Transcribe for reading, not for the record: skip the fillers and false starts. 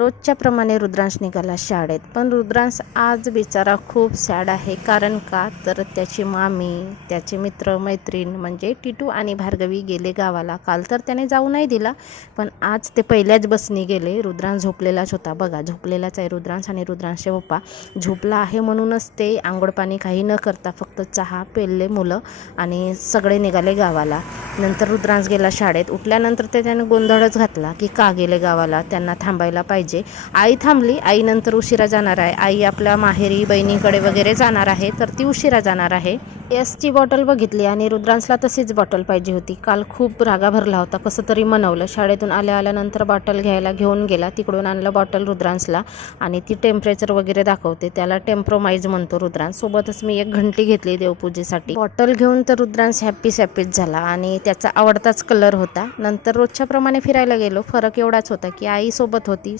रोजच्या प्रमाणे रुद्रांश निघाला शाळेत, पण रुद्रांश आज बिचारा खूप सॅड आहे. कारण का तर त्याची मामी, त्याचे मित्र मैत्रीण म्हणजे टिटू आणि भार्गवी गेले गावाला. काल तर त्याने जाऊ नाही दिला, पण आज ते पहिल्याच बसनी गेले. रुद्रांश झोपलेलाच होता, बघा झोपलेलाच आहे रुद्रांश. आणि रुद्रांशचे पप्पा झोपला आहे म्हणूनच ते आंघोळ पाणी काही न करता फक्त चहा पेलले मुलं आणि सगळे निघाले गावाला. नंतर रुद्रांश गेला शाळेत. उठल्यानंतर त्याने गोंधळच घातला की का गेले गावाला, त्यांना थांबायला पाहिजे. आई थांबली. आई नंतर उशिरा जाणार आहे. आई आपल्या माहेरी बहिणीकडे वगैरे जाणार आहे, तर ती उशिरा जाणार आहे. ची बॉटल बघितली आणि रुद्रांशला तशीच बॉटल पाहिजे होती. काल खूप रागा भरला होता, कसं तरी मनवलं. शाळेतून आल्यानंतर बॉटल घ्यायला घेऊन गेला. तिकडून आणलं बॉटल रुद्रांशला आणि ती टेम्परेचर वगैरे दाखवते, त्याला टेम्प्रोमाइज म्हणतो रुद्रांश. सोबतच मी एक घंटी घेतली देवपूजेसाठी. बॉटल घेऊन तर रुद्रांश हॅपीच झाला आणि त्याचा आवडताच कलर होता. नंतर रोजच्या प्रमाणे फिरायला गेलो. फरक एवढाच होता की आई सोबत होती.